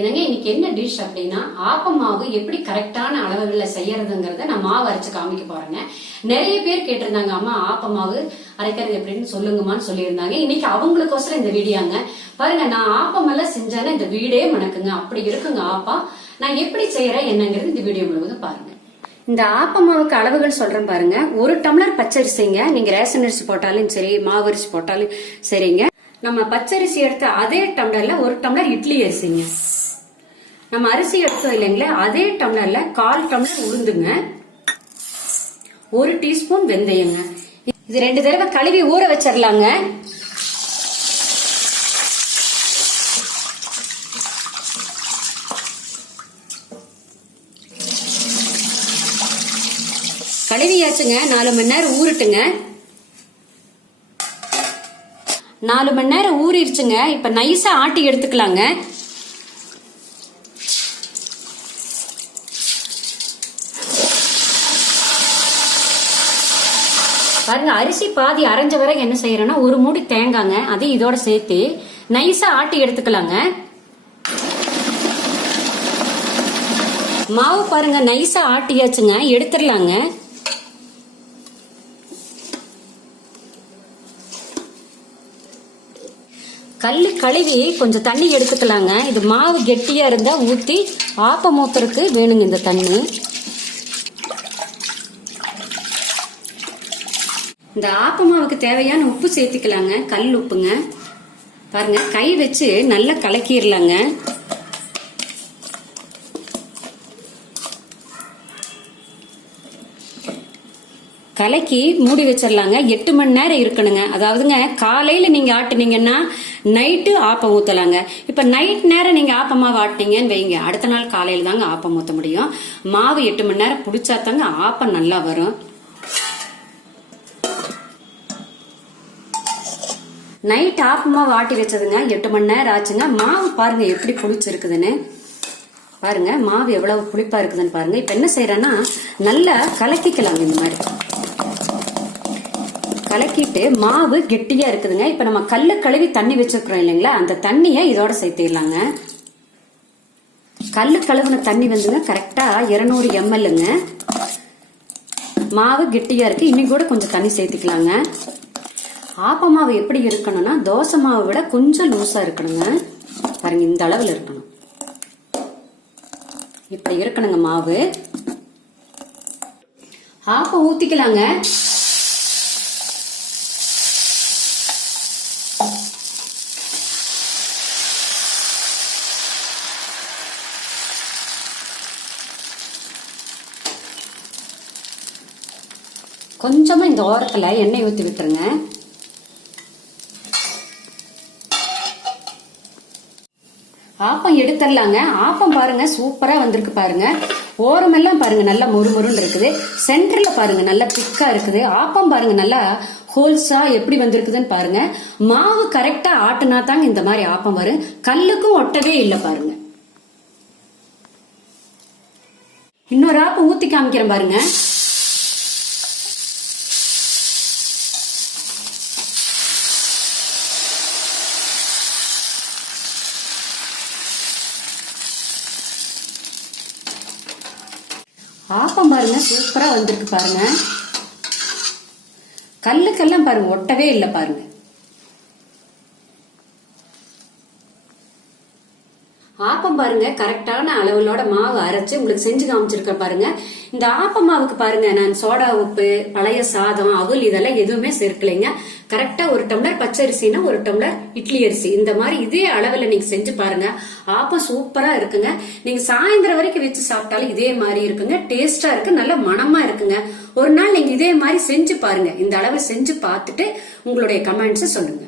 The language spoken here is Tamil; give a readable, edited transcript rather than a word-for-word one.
எனக்கு இன்னைக்கு என்ன டிஷ் அப்படின்னா ஆப்பம் மாவு எப்படி கரெக்டான அளவுகள்ல செய்யறதுங்கிறத நான் மாவு அரைச்சு காமிக்க போறேங்க. நிறைய பேர் கேட்டிருந்தாங்க, அம்மா ஆப்பம் மாவு அரைக்கிறது எப்படின்னு சொல்லுங்கம்மான்னு சொல்லியிருந்தாங்க. இன்னைக்கு அவங்களுக்கோசரம் இந்த வீடியோங்க. பாருங்க, நான் ஆப்பம் எல்லாம் செஞ்சேன்னா இந்த வீடே மணக்குங்க, அப்படி இருக்குங்க ஆப்பம். நான் எப்படி செய்யறேன் என்னங்கிறது இந்த வீடியோ முழுவதும் பாருங்க. இந்த ஆப்பம் மாவுக்கு அளவுகள் சொல்றேன் பாருங்க. 1 டம்ளர் பச்சரிசிங்க, நீங்க ரேஷன் அரிசி போட்டாலும் சரி, மாவு அரிசி போட்டாலும் சரிங்க. நம்ம பச்சரிசி எடுத்த அதே டம்ளர்ல 1 டம்ளர் இட்லி அரிசிங்க. நம்ம அரிசி எடுத்தோம் இல்லைங்களா, அதே டம்ளர்ல 1/4 டம்ளர் உளுந்துங்க, 1 டீஸ்பூன் வெந்தயங்க. இது 2 தடவை கழுவி ஊற வச்சிடலாங்க. கழுவியாச்சுங்க. 4 மணி நேரம் ஊறட்டுங்க. 4 மணி நேரம் ஊறிடுச்சுங்க. இப்ப நைஸா ஆட்டி எடுத்துக்கலாங்க. பாருங்க, அரிசி பாதி அரைஞ்ச வரை என்ன செய்யறோம்னா 1 மூடி தேங்காங்க, அதை இதோட சேர்த்து நைஸா ஆட்டி எடுத்துக்கலாங்க. மாவு பாருங்க நைஸா ஆட்டியாச்சுங்க, எடுத்துடலாங்க. கல்லு கழுவி கொஞ்சம் தண்ணி எடுத்துக்கலாங்க. இது மாவு கெட்டியா இருந்தா ஊத்தி ஆப்பம் ஊத்துறதுக்கு வேணுங்க இந்த தண்ணி. இந்த ஆப்ப மாவுக்கு தேவையான உப்பு சேர்த்துக்கலாங்க, கல் உப்புங்க. பாருங்க, கை வச்சு நல்லா கலக்கிடலாங்க. கலக்கி மூடி வச்சிடலாங்க. 8 மணி நேரம் இருக்கணுங்க. அதாவதுங்க, காலையில நீங்க ஆட்டுனீங்கன்னா நைட்டு ஆப்பம் ஊத்தலாங்க. இப்ப நைட் நேரம் நீங்க ஆப்ப மாவு ஆட்டினீங்கன்னு வைங்க, அடுத்த நாள் காலையில தாங்க ஆப்பம் ஊத்த முடியும். மாவு 8 மணி நேரம் புடிச்சாத்தாங்க ஆப்பம் நல்லா வரும். நைட் ஆப்பமா வாட்டி வச்சதுங்க 8 மணி நேரம் ஆச்சுங்க. மாவு பாருங்க எப்படி புளிச்சிருக்குதுன்னு. பாருங்க மாவு எவ்வளவு புளிப்பா இருக்குதுன்னு பாருங்க. இப்ப என்ன செய்யறேன்னா நல்லா கலக்கிக்கலாங்க. இந்த மாதிரி கலக்கிட்டு மாவு கெட்டியா இருக்குதுங்க. இப்ப நம்ம கல்ல கழுவி தண்ணி வச்சிருக்கிறோம் இல்லைங்களா, அந்த தண்ணிய இதோட சேர்த்திடலாங்க. கல்லு கழுவுன தண்ணி வந்துங்க கரெக்டா 200 mlங்க. மாவு கெட்டியா இருக்கு, இன்னும் கூட கொஞ்சம் தண்ணி சேர்த்துக்கலாங்க. ஆப்ப மாவு எப்படி இருக்கணும்னா தோசை மாவை விட கொஞ்சம் லூசா இருக்கணுங்க. பாருங்க, இந்த அளவுல இருக்கணும். இப்படி இருக்கணுங்க மாவு. ஆப்பம் ஊத்திக்கலாங்க. கொஞ்சமா இந்த ஓரத்துல எண்ணெய் ஊத்தி விட்டுருங்க. ஆப்பம் எடுத்துடலாங்க. ஆப்பம் பாருங்க சூப்பரா வந்திருக்கு பாருங்க. ஓரமெல்லாம் பாருங்க நல்லா முறுமுறுன்னு இருக்குது. சென்டர்ல பாருங்க நல்லா திக்கா இருக்குது. ஆப்பம் பாருங்க நல்லா ஹோல்ஸா எப்படி வந்திருக்குதுன்னு பாருங்க. மாவு கரெக்டா ஆட்டுனா தாங்க இந்த மாதிரி ஆப்பம் வரும். கல்லுக்கும் ஒட்டவே இல்லை பாருங்க. இன்னொரு ஆப்பம் ஊத்தி காமிக்கிறேன் பாருங்க. ஆப்பம் பாருங்க சூப்பரா வந்திருக்கு பாருங்க. கல்லுக்கெல்லாம் பாருங்க ஒட்டவே இல்லை பாருங்க. ஆப்பம் பாருங்க கரெக்டான அளவுகளோட மாவு அரைச்சு உங்களுக்கு செஞ்சு காமிச்சிருக்க பாருங்க. இந்த ஆப்ப மாவுக்கு பாருங்க, நான் சோடா உப்பு, பழைய சாதம், அவல் இதெல்லாம் எதுவுமே சேர்க்கலைங்க. கரெக்டா 1 டம்ளர் பச்சரிசினா 1 டம்ளர் இட்லி அரிசி, இந்த மாதிரி இதே அளவுல நீங்க செஞ்சு பாருங்க. ஆப்பம் சூப்பரா இருக்குங்க. நீங்க சாயந்தரம் வரைக்கும் வச்சு சாப்பிட்டாலும் இதே மாதிரி இருக்குங்க. டேஸ்டா இருக்கு, நல்ல மணமா இருக்குங்க. ஒரு நாள் நீங்க இதே மாதிரி செஞ்சு பாருங்க. இந்த அளவு செஞ்சு பார்த்துட்டு உங்களுடைய கமெண்ட்ஸ் சொல்லுங்க.